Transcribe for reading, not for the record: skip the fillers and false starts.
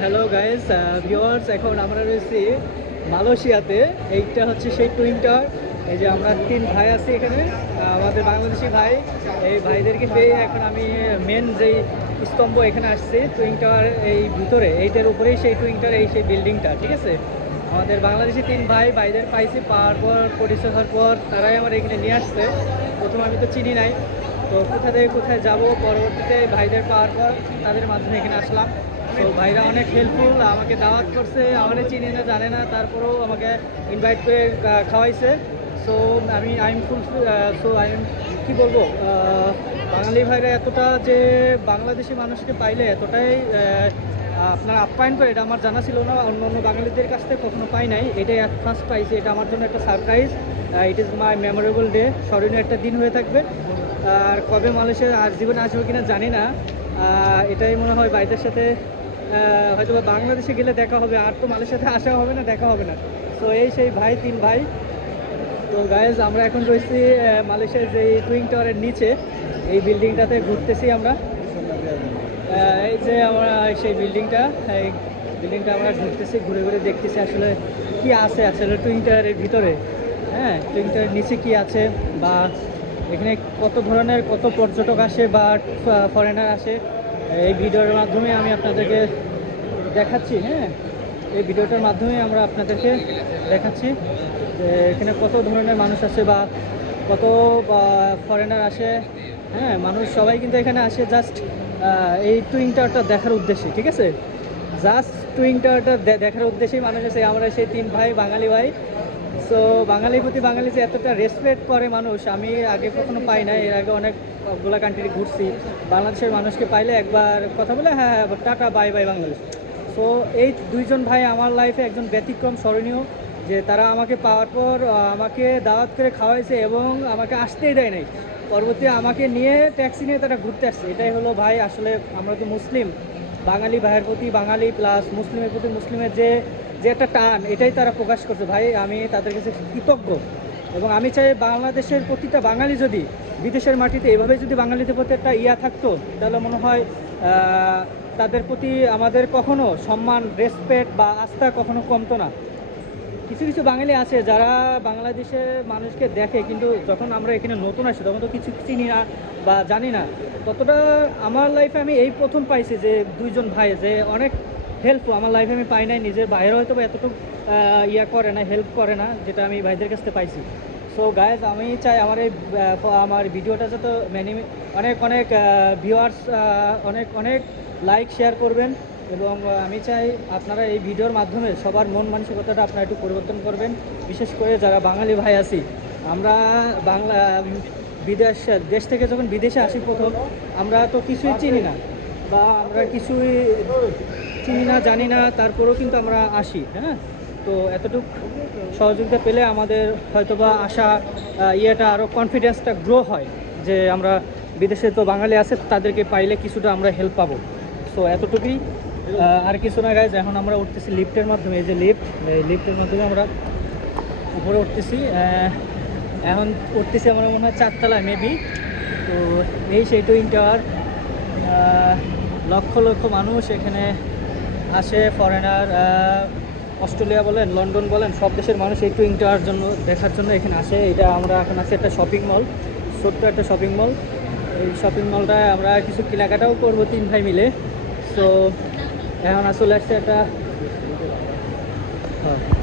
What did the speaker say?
Hello guys viewers, এখন আমরা রয়েছি মালয়েশিয়াতে। এইটা হচ্ছে সেই টুইন টাওয়ার। এই যে আমরা তিন ভাই আছি এখানে, আমাদের বাংলাদেশি ভাই। এই ভাইদেরকে পেয়ে এখন আমি মেন যেই স্তম্ভ এখানে আসছি টুইন টাওয়ার, এই ভিতরে এইটার উপরেই সেই টুইন টাওয়ার, এই সেই বিল্ডিংটা, ঠিক আছে। আমাদের বাংলাদেশি তিন ভাইদের পাইছি, পাওয়ার পর পরিচয় হওয়ার পর তারাই আমার এখানে নিয়ে আসছে। প্রথমে আমি তো চিনি নাই, তো কোথা থেকে কোথায় যাব, পরবর্তীতে ভাইদের পাওয়ার পর তাদের মাধ্যমে এখানে আসলাম। তো ভাইরা অনেক হেল্পফুল, আমাকে দাওয়াত করছে, আমাদের চিনি না জানে না, তারপরেও আমাকে ইনভাইট করে খাওয়াইছে। সো আই এম ফুল, কী বলবো, বাঙালি ভাইরা এতটা যে বাংলাদেশি মানুষকে পাইলে এতটাই আপনার আপ্যায়ন করে, এটা আমার জানা ছিল না। অন্য অন্য বাঙালিদের কাছ থেকে কখনো পাই নাই, এটাই ফার্স্ট পাইছি। এটা আমার জন্য একটা surprise. It is my memorable day, স্মরণীয় একটা দিন হয়ে থাকবে। আর কবে মালয়েশিয়া আর জীবনে আসবো কিনা জানি না। এটাই মনে হয় ভাইদের সাথে হয়তো বাংলাদেশে গেলে দেখা হবে, আর তো মালয়েশিয়াতে আসা হবে না, দেখা হবে না। তো এই সেই ভাই, তিন ভাই। তো গাইজ আমরা এখন রয়েছি মালয়েশিয়ার যে টুইন টাওয়ারের নিচে, এই বিল্ডিংটাতে ঘুরতেছি আমরা। এই যে আমরা সেই বিল্ডিংটা, এই বিল্ডিংটা আমরা ঘুরতেছি, ঘুরে ঘুরে দেখতেছি আসলে কি আছে আসলে টুইন টাওয়ারের ভিতরে। হ্যাঁ, টুইন টাওয়ারের নিচে কি আছে, বা এখানে কত ধরনের কত পর্যটক আসে বা ফরেনার আসে, এই ভিডিওর মাধ্যমে আমি আপনাদেরকে দেখাচ্ছি। হ্যাঁ, এই ভিডিওটার মাধ্যমে আমরা আপনাদেরকে দেখাচ্ছি যে এখানে কত ধরনের মানুষ আসে বা কত ফরেনার আসে। হ্যাঁ, মানুষ সবাই কিন্তু এখানে আসে জাস্ট এই টুইন টাওয়ারটা দেখার উদ্দেশ্যে, ঠিক আছে। জাস্ট টুইন টাওয়ারটা দেখার উদ্দেশ্যেই মানুষ আসে। আমরা সেই তিন ভাই, বাঙালি ভাই। সো বাঙালির প্রতি বাঙালি যে এতটা রেসপেক্ট করে মানুষ, আমি আগে কখনো পাই না। এর আগে অনেকগুলো কান্ট্রি ঘুরছি, বাংলাদেশের মানুষকে পাইলে একবার কথা বলে হ্যাঁ হ্যাঁ tata bye bye Bangladesh. So এই দুইজন ভাই আমার লাইফে একজন ব্যতিক্রম, স্মরণীয়, যে তারা আমাকে পাওয়ার পর আমাকে দাওয়াত করে খাওয়াইছে এবং আমাকে আসতেই দেয় নাই। পরবর্তী আমাকে নিয়ে ট্যাক্সি নিয়ে তারা ঘুরতে আসছে। এটাই হলো ভাই, আসলে আমরা তো মুসলিম, বাঙালি ভাইয়ের প্রতি বাঙালি প্লাস মুসলিমের প্রতি মুসলিমের যে যে একটা টান, এটাই তারা প্রকাশ করছে। ভাই আমি তাদের কাছে কৃতজ্ঞ, এবং আমি চাই বাংলাদেশের প্রতিটা বাঙালি যদি বিদেশের মাটিতে এভাবে যদি বাঙালিদের প্রতি একটা থাকতো, তাহলে মনে হয় তাদের প্রতি আমাদের কখনো সম্মান, রেসপেক্ট বা আস্থা কখনো কমতো না। কিছু কিছু বাঙালি আছে যারা বাংলাদেশের মানুষকে দেখে, কিন্তু যখন আমরা এখানে নতুন আসি তখন তো কিছু চিনি না বা জানি না। ততটা আমার লাইফে আমি এই প্রথম পাইছি যে দুইজন ভাই যে অনেক হেল্পফুল। আমার লাইফে আমি পাই নাই, নিজের বাইরে হয়তো বা এতটুকু করে না, হেল্প করে না, যেটা আমি ভাইদের কাছ থেকে পাইছি। সো গাইজ, আমি চাই আমার ভিডিওটা যাতে অনেক অনেক ভিউয়ার্স, অনেক অনেক লাইক শেয়ার করবেন। এবং আমি চাই আপনারা এই ভিডিওর মাধ্যমে সবার মন মানসিকতাটা আপনারা একটু পরিবর্তন করবেন। বিশেষ করে যারা বাঙালি ভাই আছি, আমরা দেশ থেকে যখন বিদেশে আসি প্রথম, আমরা তো কিছুই চিনি না বা আমরা কিছুই চিনি না, জানি না, তারপরেও কিন্তু আমরা আসি। হ্যাঁ, তো এতটুকু সহযোগিতা পেলে আমাদের হয়তোবা আসা আরও কনফিডেন্সটা গ্রো হয়, যে আমরা বিদেশে তো বাঙালি আছে, তাদেরকে পাইলে কিছুটা আমরা হেল্প পাবো। সো এতটুকুই, আর কিছু না গাইজ। এখন আমরা উঠতেছি লিফটের মাধ্যমে, এই যে লিফটের মাধ্যমে আমরা উপরে উঠতেছি। এখন উঠতেছি আমার মনে হয় 4 তলায় মেবি। তো এই সেই টুইন টাওয়ার, লক্ষ লক্ষ মানুষ এখানে আসে, ফরেনার, অস্ট্রেলিয়া বলেন, লন্ডন বলেন, সব দেশের মানুষ এই টুইন টাওয়ার জন্য দেখার জন্য এখানে আসে। এটা আমরা এখন আছি একটা শপিং মল, ছোট্ট একটা শপিং মল। এই শপিং মলটায় আমরা কিছু কেনাকাটাও করবো তিন ভাই মিলে। সো এখন আসলে আসছে একটা